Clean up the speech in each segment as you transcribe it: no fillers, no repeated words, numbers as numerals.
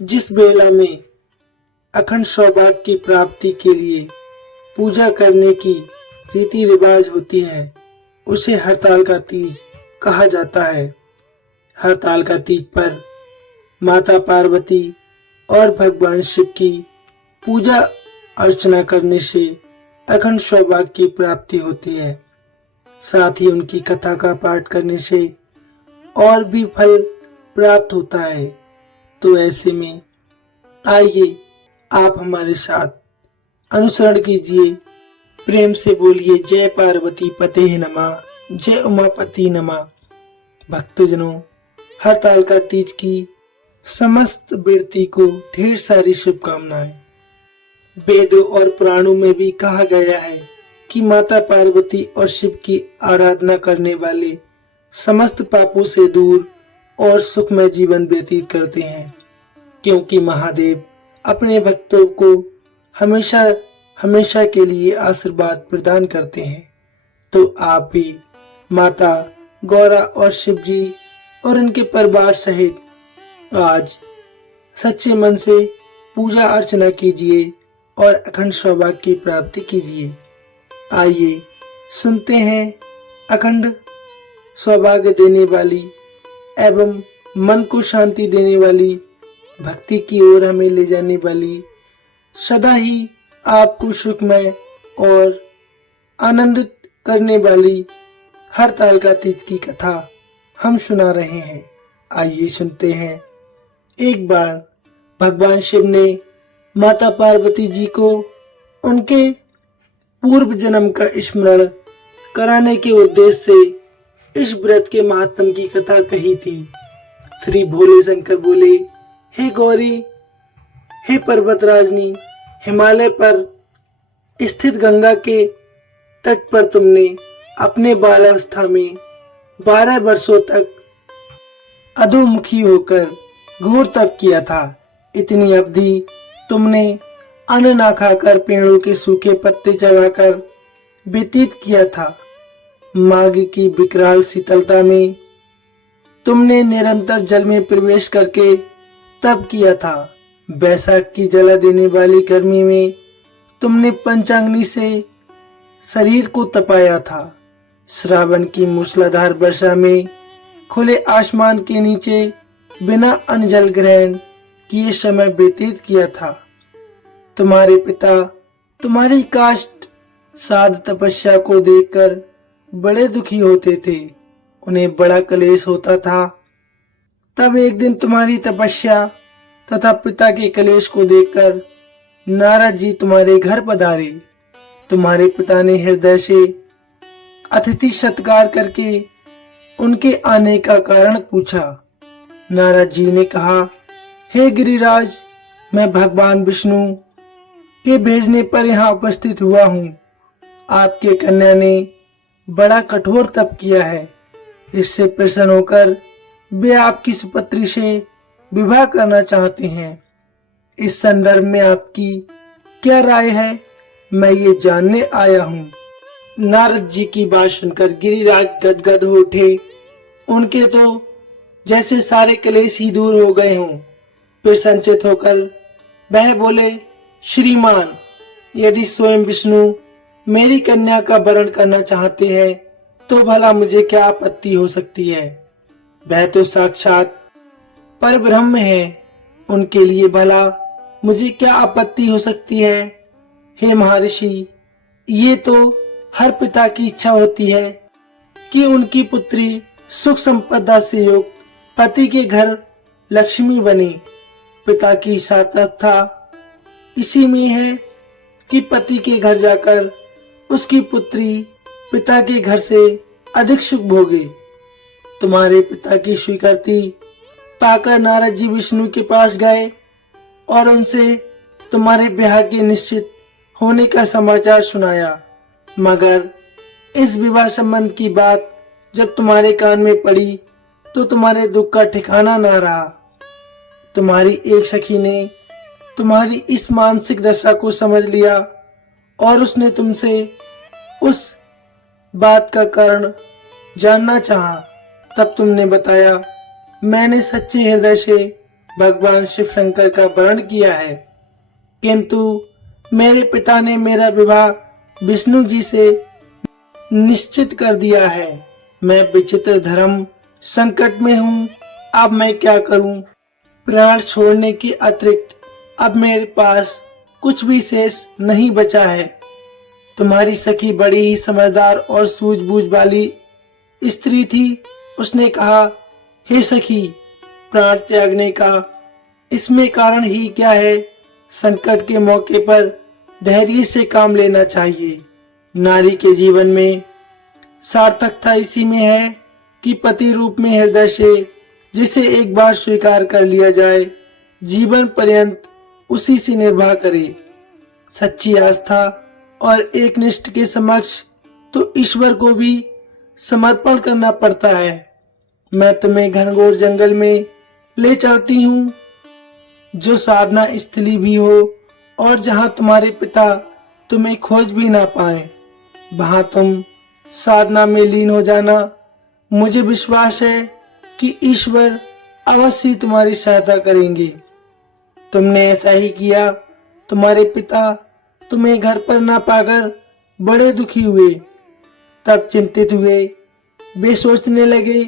जिस बेला में अखंड सौभाग्य की प्राप्ति के लिए पूजा करने की रीति रिवाज होती है उसे हरताल का तीज कहा जाता है। हरताल का तीज पर माता पार्वती और भगवान शिव की पूजा अर्चना करने से अखंड सौभाग्य की प्राप्ति होती है। साथ ही उनकी कथा का पाठ करने से और भी फल प्राप्त होता है। तो ऐसे में आइए आप हमारे साथ अनुसरण कीजिए। प्रेम से बोलिए जय पार्वती पते नमः, जय उमापति नमः। भक्तजनों, हरताल का तीज की समस्त व्यक्ति को ढेर सारी शुभकामनाएं। वेदों और पुराणों में भी कहा गया है कि माता पार्वती और शिव की आराधना करने वाले समस्त पापों से दूर और सुखमय जीवन व्यतीत करते हैं, क्योंकि महादेव अपने भक्तों को हमेशा हमेशा के लिए आशीर्वाद प्रदान करते हैं। तो आप भी माता गौरा और शिव जी और उनके परिवार सहित आज सच्चे मन से पूजा अर्चना कीजिए और अखंड सौभाग्य की प्राप्ति कीजिए। आइए सुनते हैं अखंड सौभाग्य देने वाली एवं मन को शांति देने वाली, भक्ति की ओर हमें ले जाने वाली, सदा ही आपको सुखमय और आनंदित करने वाली हरताल का तीज की कथा हम सुना रहे हैं। आइए सुनते हैं। एक बार भगवान शिव ने माता पार्वती जी को उनके पूर्व जन्म का स्मरण कराने के उद्देश्य से इस व्रत के महात्म की कथा कही थी। श्री भोले शंकर बोले, हे गौरी, हे पर्वत राजनी, हिमालय पर स्थित गंगा के तट पर तुमने अपने बाल्यावस्था में 12 वर्षों तक अधोमुखी होकर घोर तप किया था। इतनी अवधि तुमने अन्न ना खाकर पेड़ों के सूखे पत्ते चबाकर व्यतीत किया था। माघ की विकराल शीतलता में तुमने निरंतर जल में प्रवेश करके तप किया था। बैसाख की जला देने वाली गर्मी में तुमने पंचाग्नि से शरीर को तपाया था। श्रावण की मूसलाधार वर्षा में खुले आसमान के नीचे बिना अन्न जल ग्रहण किए समय व्यतीत किया था। तुम्हारे पिता तुम्हारी काष्ठ साध तपस्या को देखकर बड़े दुखी होते थे, उन्हें बड़ा क्लेश होता था। तब एक दिन तुम्हारी तपस्या तथा पिता के क्लेश को देखकर नारद जी तुम्हारे घर पधारे। तुम्हारे पिता ने हृदय से अतिथि सत्कार करके उनके आने का कारण पूछा। नारद जी ने कहा, हे गिरिराज, मैं भगवान विष्णु के भेजने पर यहाँ उपस्थित हुआ हूँ। आपके कन्या ने बड़ा कठोर तप किया है। इससे प्रसन्न होकर वे आपकी सुपुत्री से विवाह करना चाहते हैं। इस संदर्भ में आपकी क्या राय है, मैं ये जानने आया हूँ। नारद जी की बात सुनकर गिरिराज गदगद हो उठे। उनके तो जैसे सारे क्लेश ही दूर हो गए हों। फिर संचित होकर वह बोले, श्रीमान, यदि स्वयं विष्णु मेरी कन्या का वरण करना चाहते हैं तो भला मुझे क्या आपत्ति हो सकती है। वह तो साक्षात परब्रह्म है, उनके लिए भला मुझे क्या आपत्ति हो सकती है। हे महर्षि, ये तो हर पिता की इच्छा होती है कि उनकी पुत्री सुख संपदा से युक्त पति के घर लक्ष्मी बने। पिता की सार्थकता इसी में है कि पति के घर जाकर उसकी पुत्री पिता के घर से अधिक सुख भोगे। तुम्हारे पिता की स्वीकृति पाकर नारद जी विष्णु के पास गए और उनसे तुम्हारे ब्याह के निश्चित होने का समाचार सुनाया। मगर इस विवाह संबंध की बात जब तुम्हारे कान में पड़ी तो तुम्हारे दुख का ठिकाना ना रहा। तुम्हारी एक सखी ने तुम्हारी इस मानसिक दशा को समझ लिया और उसने तुमसे उस बात का कारण जानना चाहा। तब तुमने बताया, मैंने सच्चे हृदय से भगवान शिव शंकर का वर्ण किया है, किंतु मेरे पिता ने मेरा विवाह विष्णु जी से निश्चित कर दिया है। मैं विचित्र धर्म संकट में हूँ, अब मैं क्या करूँ? प्राण छोड़ने के अतिरिक्त अब मेरे पास कुछ भी शेष नहीं बचा है। तुम्हारी सखी बड़ी ही समझदार और सूझबूझ वाली स्त्री थी। उसने कहा, हे सखी, प्राण त्यागने का इसमें कारण ही क्या है? संकट के मौके पर धैर्य से काम लेना चाहिए। नारी के जीवन में सार्थकता इसी में है कि पति रूप में हृदय से जिसे एक बार स्वीकार कर लिया जाए, जीवन पर्यंत उसी से निर्वाह करे। सच्ची आस्था और एकनिष्ठ के समक्ष तो ईश्वर को भी समर्पण करना पड़ता है। मैं तुम्हें घनघोर जंगल में ले चलती हूँ, जो साधना स्थली भी हो और जहाँ तुम्हारे पिता तुम्हें खोज भी ना पाए। वहां तुम साधना में लीन हो जाना। मुझे विश्वास है कि ईश्वर अवश्य तुम्हारी सहायता करेंगे। तुमने ऐसा ही किया। तुम्हारे पिता तुम्हें घर पर ना पाकर बड़े दुखी हुए। तब चिंतित हुए। वे सोचने लगे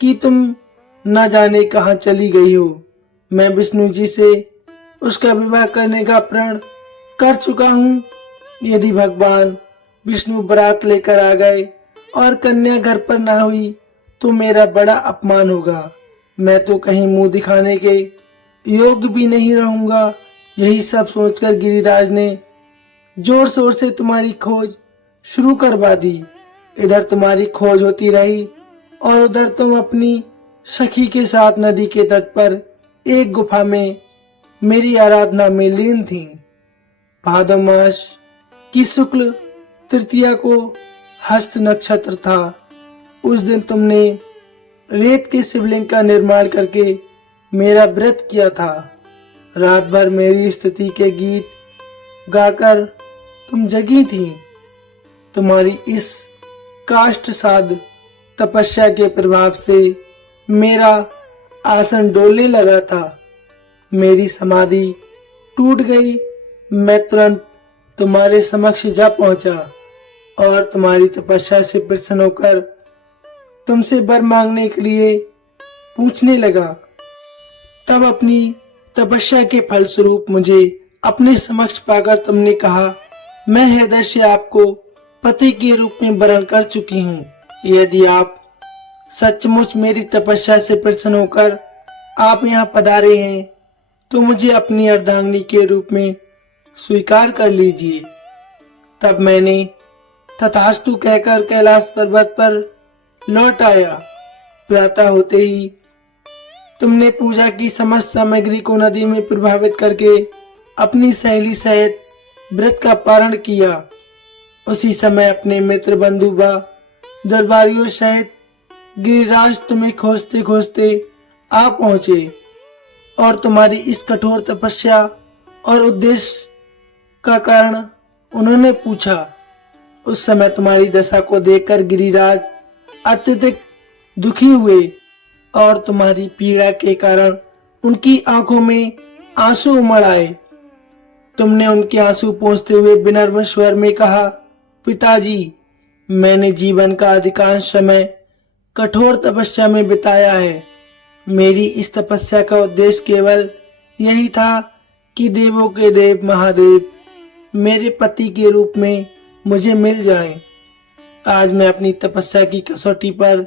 कि तुम न जाने कहाँ चली गई हो। मैं विष्णु जी से उसका विवाह करने का प्रण कर चुका हूँ। यदि भगवान विष्णु बारात लेकर आ गए और कन्या घर पर ना हुई तो मेरा बड़ा अपमान होगा। मैं तो कहीं मुंह दिखाने के योग्य भी नहीं रहूंगा। यही सब सोचकर गिरिराज ने जोर शोर से तुम्हारी खोज शुरू करवा दी। इधर तुम्हारी खोज होती रही और उधर तुम अपनी सखी के साथ नदी के तट पर एक गुफा में मेरी आराधना में लीन थी। भादव मास की शुक्ल तृतीया को हस्त नक्षत्र था। उस दिन तुमने रेत के शिवलिंग का निर्माण करके मेरा व्रत किया था। रात भर मेरी स्तुति के गीत गाकर तुम जगी थी। तुम्हारी इस काष्ठ साध तपस्या के प्रभाव से मेरा आसन डोलने लगा था। मेरी समाधि टूट गई। मैं तुरंत तुम्हारे समक्ष जा पहुंचा और तुम्हारी तपस्या से प्रसन्न होकर तुमसे वर मांगने के लिए पूछने लगा। तब अपनी तपस्या के फलस्वरूप मुझे अपने समक्ष पाकर तुमने कहा, मैं हृदय से आपको पति के रूप में वरण कर चुकी हूँ। यदि आप सचमुच मेरी तपस्या से प्रसन्न होकर आप यहाँ पधारे हैं तो मुझे अपनी अर्धांगिनी के रूप में स्वीकार कर लीजिए। तब मैंने तथास्तु कहकर कैलाश पर्वत पर लौट आया। प्रातः होते ही तुमने पूजा की समस्त सामग्री को नदी में प्रभावित करके अपनी सहेली सहित व्रत का पारण किया। उसी समय अपने मित्र बंधु व दरबारियों सहित गिरिराज तुम्हें खोजते खोजते आ पहुंचे और तुम्हारी इस कठोर तपस्या और उद्देश्य का कारण उन्होंने पूछा। उस समय तुम्हारी दशा को देखकर गिरिराज अत्यधिक दुखी हुए और तुम्हारी पीड़ा के कारण उनकी आंखों में आंसू उमड़ आए। तुमने उनके आंसू पोंछते हुए विनम्र स्वर में कहा, पिताजी, मैंने जीवन का अधिकांश समय कठोर तपस्या में बिताया है। मेरी इस तपस्या का उद्देश्य केवल यही था कि देवों के देव महादेव मेरे पति के रूप में मुझे मिल जाएं। आज मैं अपनी तपस्या की कसौटी पर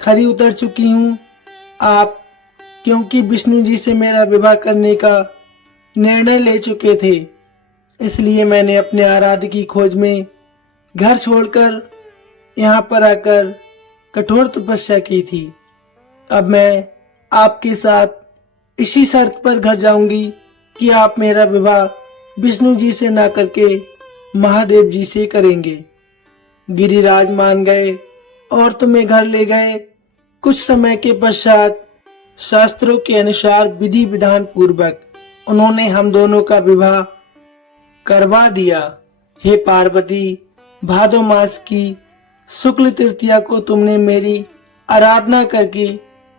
खरी उतर चुकी हूँ। आप क्योंकि विष्णु जी से मेरा विवाह करने का निर्णय ले चुके थे, इसलिए मैंने अपने आराध्य की खोज में घर छोड़कर यहाँ पर आकर कठोर तपस्या की थी। अब मैं आपके साथ इसी शर्त पर घर जाऊंगी कि आप मेरा विवाह विष्णु जी से ना करके महादेव जी से करेंगे। गिरिराज मान गए और तुम्हें घर ले गए। कुछ समय के पश्चात शास्त्रों के अनुसार विधि विधान पूर्वक उन्होंने हम दोनों का विवाह करवा दिया। हे पार्वती, भादो मास की शुक्ल तृतीया को तुमने मेरी आराधना करके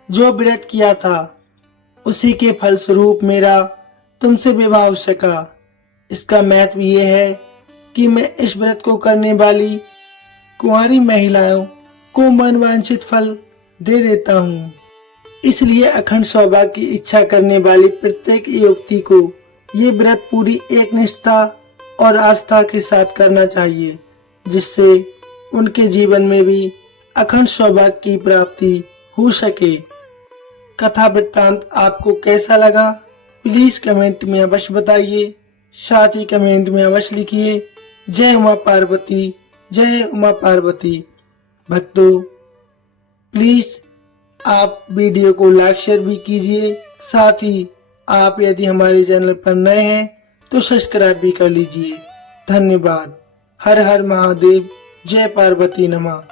जो व्रत किया था उसी के फलस्वरूप मेरा तुमसे विवाह हो सका। इसका महत्व ये है कि मैं इस व्रत को करने वाली कुंवारी महिलाओं को मनवांछित फल दे देता हूँ। इसलिए अखंड सौभाग्य की इच्छा करने वाली प्रत्येक युवती को ये व्रत पूरी एक निष्ठा और आस्था के साथ करना चाहिए, जिससे उनके जीवन में भी अखंड सौभाग्य की प्राप्ति हो सके। कथा वृत्तांत आपको कैसा लगा प्लीज कमेंट में अवश्य बताइए। साथ ही कमेंट में अवश्य लिखिए जय उमा पार्वती, जय उमा पार्वती। भक्तों प्लीज आप वीडियो को लाइक शेयर भी कीजिए। साथ ही आप यदि हमारे चैनल पर नए हैं तो सब्सक्राइब भी कर लीजिए। धन्यवाद। हर हर महादेव। जय पार्वती नमः।